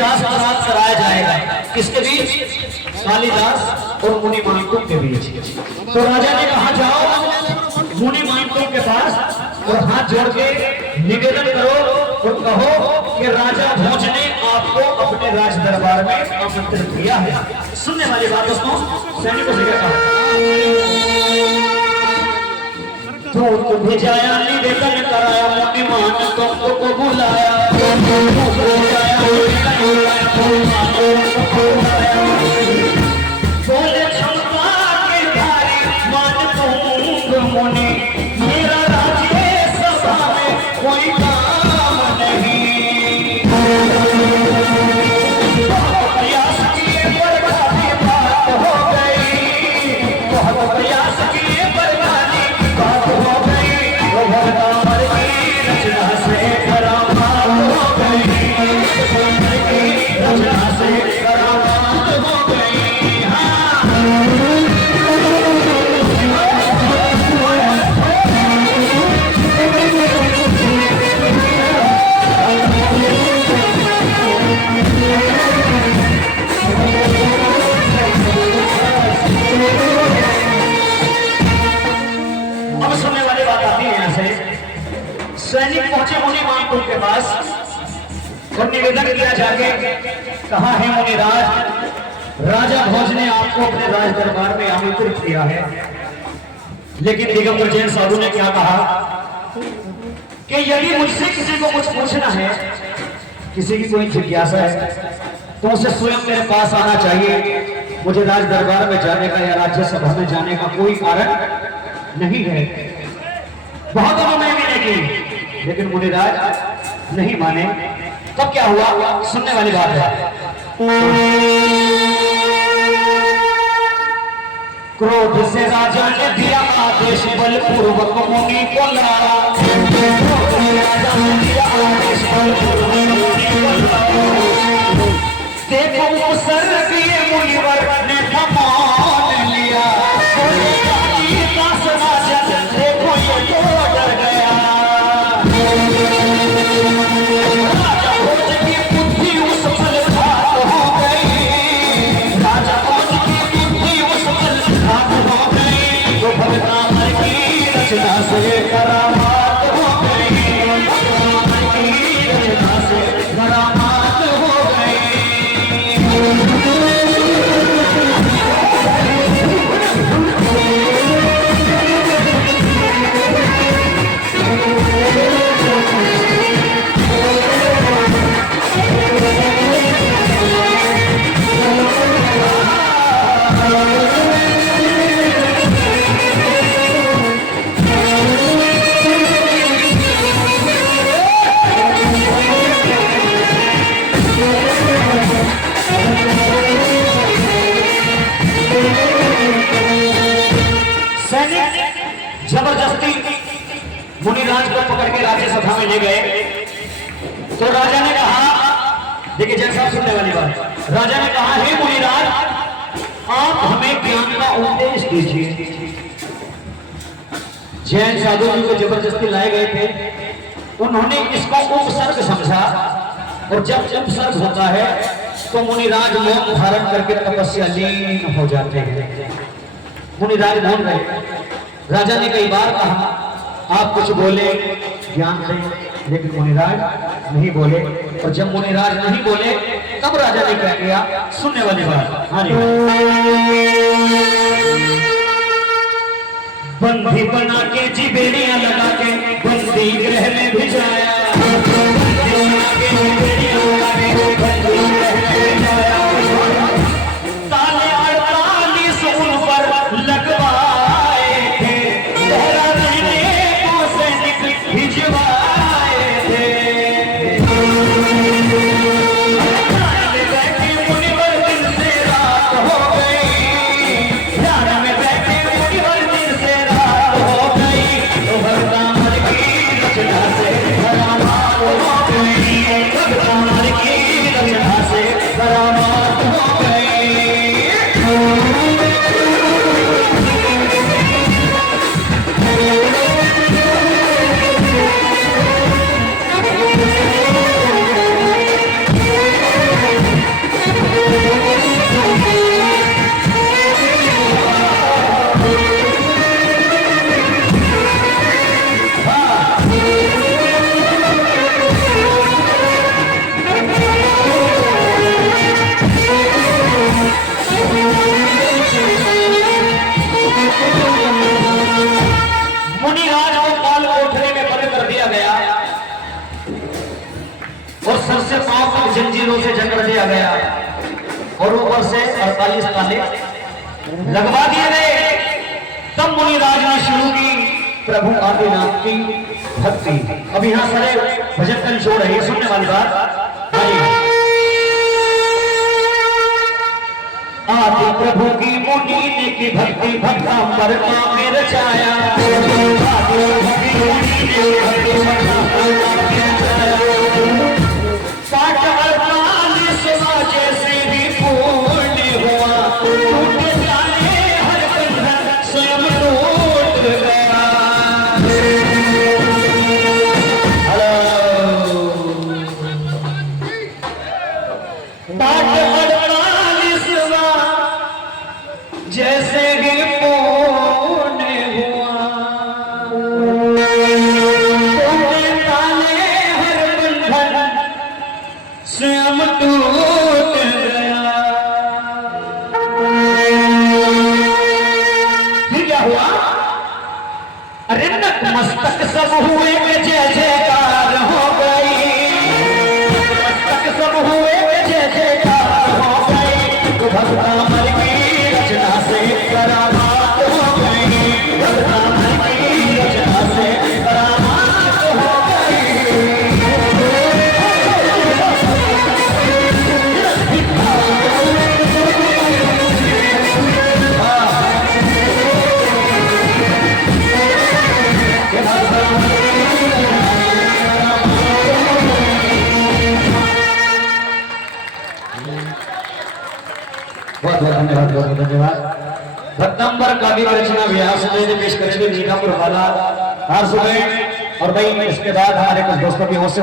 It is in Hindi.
शास्त्रार्थ कराया जाएगा। किसके बीच? कालिदास और मुनि मानकों के बीच। तो राजा ने कहा जाओ मुनि मानकों के पास और हाथ जोड़ के निवेदन करो और कहो कि राजा भोज ने आपको अपने राज दरबार में आमंत्रित किया है। सुनने वाली बात दोस्तों, सैनिकों से क्या कहा? तो भेजाया निवेदन कराया मुनि मानकों को बुलाया, बोले क्षमता के धारी मानकों मुनि, मेरा राज्य सभा में कोई काम नहीं। बहुत प्रयास किए पर काफी बात हो गई, बहुत प्रयास किए पर काफी बात हो गई। वो भरतावर की रचना से करामात हो गई, रचना से करामात हो गई। अब सुनने वाली बात आती है यहाँ से। सैनिक पहुंचे मुनि मानकों के पास और निवेदन किया जाके, कहा है मुनिराज, राजा भोज ने आपको अपने राज दरबार में आमंत्रित किया है। लेकिन दिगंबर जैन साधु ने क्या कहा कि यदि मुझसे किसी को कुछ पूछना है, किसी की कोई जिज्ञासा है, तो उसे स्वयं मेरे पास आना चाहिए। मुझे राज दरबार में जाने का या राज्यसभा में जाने का कोई कारण नहीं है। बहुत उन्होंने मैंने की, लेकिन मुनिराज नहीं माने। तब क्या हुआ? सुनने वाली बात है। क्रोध से राजा ने दिया आदेश, बलपूर्वक मुनि को लाया। क्रोध से राजा ने दिया आदेश, बलपूर्वक मुनि को लाया। देखो अवसर दिए मुनिवर ने मान लिया, देखो ये तो डर गया। राजा भोज की बुद्धि उस पल घात हो गई, राजा भोज की बुद्धि उस पल घात हो गई। तो भगतावर की रचना से करामात हो गई, भगतावर की रचना से करामात हो गई। जबरदस्ती मुनिराज को पकड़ के राज्यसभा में ले गए। तो राजा ने कहा, देखिए जैन साहब सुनने वाली बात, राजा ने कहा, हे मुनिराज, आप हमें ज्ञान का उपदेश दीजिए। जैन साधु जी को जबरदस्ती लाए गए थे, उन्होंने इसको उपसर्ग समझा, और जब उपसर्ग होता है तो मुनिराज मौन धारण करके तपस्या लीन हो जाते हैं। मुनिराज मौन रहे। राजा ने कई बार कहा, आप कुछ बोले, ज्ञान दें, लेकिन मुनिराज नहीं बोले। और जब मुनिराज नहीं बोले, तब राजा ने क्या किया? सुनने वाली बात। हाँ जी। बंदी बना के जिबेड़ियां लगा के बंदी गृह में भिजाया, बंदी बना के जिबेड़ियां लगा के बंदी गृह में भिजाया। ताले 48 उन पर लगवाए थे, लहरा रहने को सैनिक भिजवाए थे। ध्यान में बैठे मुनिवर दिन से रात हो गई, ध्यान में बैठे मुनिवर दिन से रात हो गई। तो और सर से पांव तक जंजीरों से जकड़ दिया गया और ऊपर से 48 ताले लगवा दिए गए। तब मुनिराज ने शुरू की प्रभु आदिनाथ की भक्ति। अब यहां सारे भजन का जोड़ है, सुनने वाली बात। आदि प्रभु की मुनि ने की भक्ति भक्तांबर में रचाया। आदि प्रभु की मुनि ने भक्ति भक्तांबर में रचाया। पाठ 48 जैसे भी पूर्ण हुआ, टूटे जाने हर बंधन स्वयं टूट गया। पाठ 48 जैसे ही पूर्ण हुआ, टूटे ताले हर बंधन स्वयं टूट गया। फिर क्या हुआ? अरे नतमस्तक सब हुए जय जयकार हो गई। नतमस्तक सब हुए जय जयकार हो गई। तो भक्तामर की रचना से करामात हो गई। भक्तामर की रचना से करामात हो गई। बहुत बहुत धन्यवाद, बहुत बहुत धन्यवाद। भक्तांबर काव्य रचना व्यास ने पेश करेंगे मीठा पुरवाला हर सुबह। और भाई इसके बाद हमारे कुछ दोस्तों की ओर से